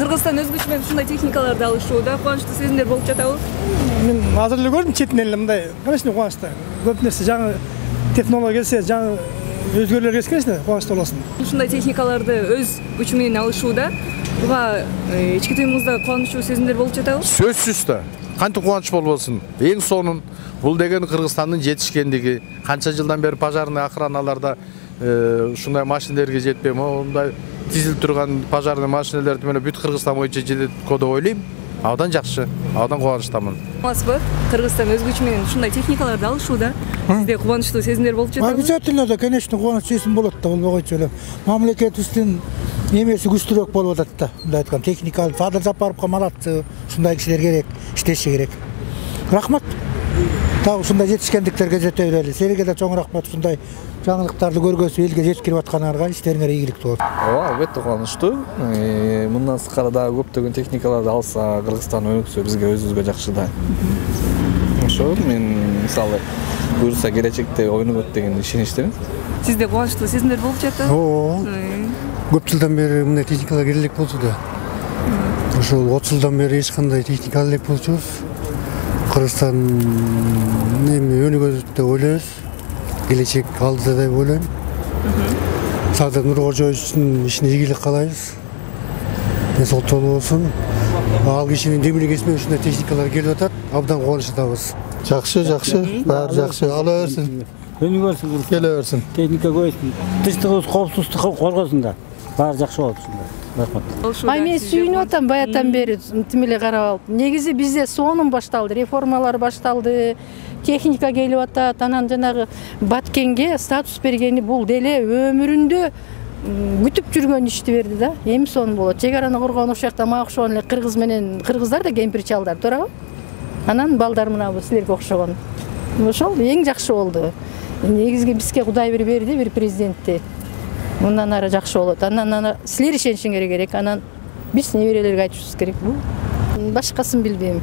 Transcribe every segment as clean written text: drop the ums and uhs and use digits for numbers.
Кыргызстан өзгөчө менен ушундай техникаларды алышууда кубанычтуу сезимдер болуп жатабы? Мен азыр эле көрдүм чет эле мындай, конечно, кубанычтуу. Көп нерсе жаңы технология келсе, жаңы өзгөрүүлөр келсе, конечно, кубанычтуу болосуң. Ушундай техникаларды өз күчү менен алышууда буга ички түйүңүздө кубанычтуу сезимдер болуп жатабы? Сөзсүз да. Кантип кубаныч болбосун. Эң сонун бул деген Кыргызстандын жетишкендиги. Канча жылдан бери пожарный охраналарда ушундай машинелерге жетпей, мындай тизилип турган пожарный машинелерди менен бүт Кыргызстан боюнча жетет деп ойлойм. Абдан жакшы, абдан кубанычтамын. Аласызбы? Кыргызстан өз күчү менен ушундай техникаларды алышууда сизде кубанычтуу сезимдер болуп жатабы? Обязательно да, конечно, кубаныч сезим болот да, болбогойчу эле. Мамлекетибиздин эмеси күчтүүрөөк болуп атат да. Мындай айткан техникалык Садыр Жапаровго малатчы, ушундай кишилер керек, иштеши керек. Рахмат. Дагы ушундай жетишкендиктерге жете берели. Силерге да чоң рахмат, ушундай жаңылыктарды көргөзүп элге жеткирип атканыңарга иштериңер ийгиликтүү болот. Ооба, албетте кубанычтуу. Мындан сырткары дагы көптөгөн техникаларды алса, Кыргызстан өнүксө бизге өзүбүзгө жакшы да. Ошо мен мисалы буюрса келечекте ойногот деген ишеничтемин. Сизде кубанычтуу сезимдер болуп жатабы? Ооба. Көп жылдан бери мындай техникалар керек болчу да. Ошол 30 жылдан бери эч кандай техника элек болчубуз. Кыргызстан эми өнүгөт деп ойлойбуз. Келечек алдыда деп ойлойм. Садыр Нуркожоевичтин ишине ийгилик каалайбыз. Денсаулыктуу болсун. Ал кишинин демилгесине ушундай техникалар келип атат. Абдан кубанычтабыз. Жакшы, баары жакшы. Ала берсин. Өнүгөсүн. Келе берсин. Техника көйсүн. Тынчтыгыбыз, коопсуздукту коргосун да. Баары жакшы болот ушундай. Рахмат. Мен сүйүнүп атам баятан бери тим эле карап алып. Негизи бизде сонун башталды, реформалар башталды, техника келип атат. Анан жанагы Баткенге статус бергени бул деле өмүрүндө күтүп жүргөн ишти берди да. Эми сонун болот. Чек араны коргоон ошол жакта мага окшогон эле кыргыздар да кемпир чалдар, туурабы? Анан балдар мына силерге окшогон. Ошол эң жакшы болду. Негизги бизге Кудай берди бир президентти. Мындан ары жакшы болот. Анан силер ишенишиңер керек. Анан биз неберелерге айтышыбыз керек. Башкасын билбейм.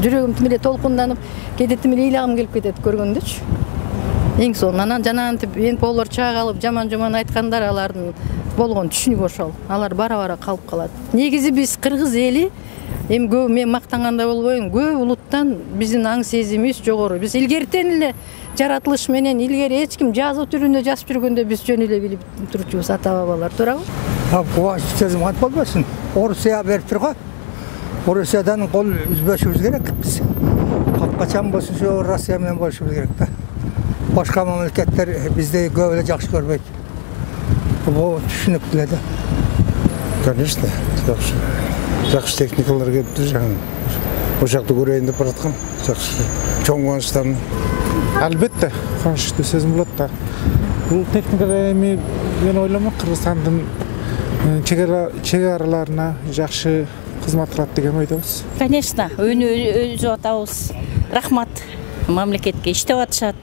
Жүрөгүм тим эле толкунданып, кээде тим эле ыйлагым келип кетет көргөндөчү. Эң сонун. Анан жанагынтип НПОлор чак алып, жаман айткандар алардын болгон түшүнүгү ошол. Алар бара-бара калып калат. Негизи биз кыргыз эли эми көп мен мактангандай болбойм. Көп улуттан биздин аң сезимибиз жогору. Биз илгертен эле жаратылыш менен илгери эч ким жазуу түрүндө жазып жүргөндө биз жөн эле билип турчубуз ата-бабалар, туурабы? Кубанычтуу сезим кантип болбосун? Орусия берип турго. Орусиядан кол үзбөшүбүз керек биз. Качан болсо Россия менен болушубуз керек да. Башка мамлекеттер бизди көп эле жакшы көрбөйт. Бул түшүнүктүү эле да. Конечно, жакшы. Жакшы техникалар келипти жаңы. Ошакты көрөйүн деп бараткан. Жакшы. Чоң кубанычтамын. Албетте, кубанычтуу сезим болот да. Бул техникалар эми мен ойлойм Кыргызстандын чек араларына жакшы кызмат кылат деген ойдобуз. Конечно, өнүгүп атабыз. Рахмат мамлекетке иштеп атышат.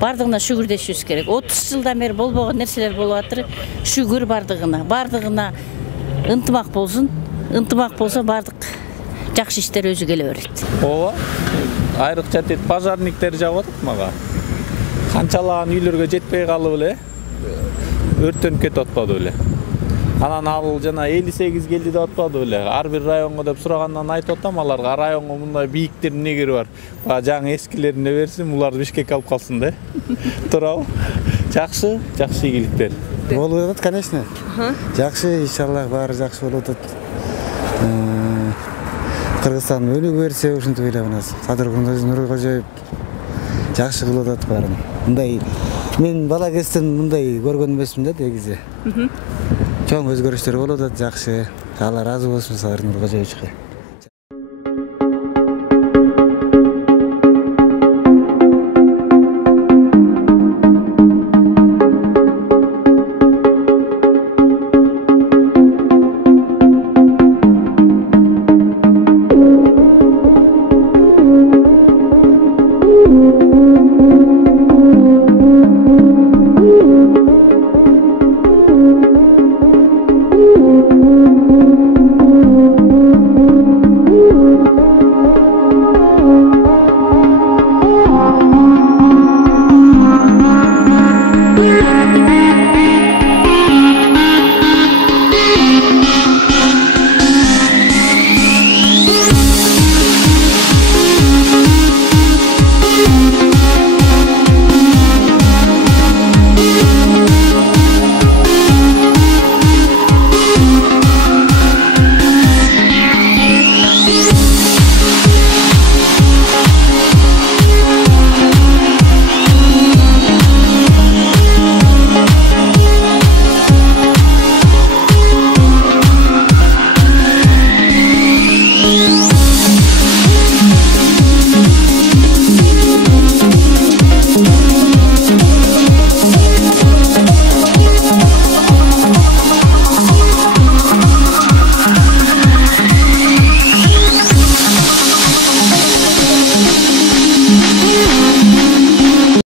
Бардыгына шүгүрдөшүбүз керек. 30 жылдан бери болбогон нерселер болуп атыр. Шүгүр бардыгына ынтымак болсун. Ынтымак болсо бардык жакшы иштер өзү келе берет. Ооба. Айрыкча тет пожарниктер жагып атат мага. Канчалаган үйлөргө жетпей калып эле өрттөнүп кетип атпады эле. Анан ал жана 58 келди деп атпады эле. Ар бир районго деп сурагандан айтып атам аларга, районго мындай бийиктер эмнеге бар? Жаңы эскилерине берсин, буларды Бишкекке алып калсын да. Туурабы? Жакшы ийгиликтер. Болуп атат, конечно. Жакшы, иншаллах баары жакшы болуп атат. Кыргызстан өнүгүп берсе ушинтип ойлойм. Садыр Нуркожоев жакшы кылып атат баарын. Мындай мен бала кезден мындай көргөн эмесмин да негизи. Чоң өзгөрүштөр болуп атат, жакшы. Алла ыраазы болсун Садыр Нуркожоевичке.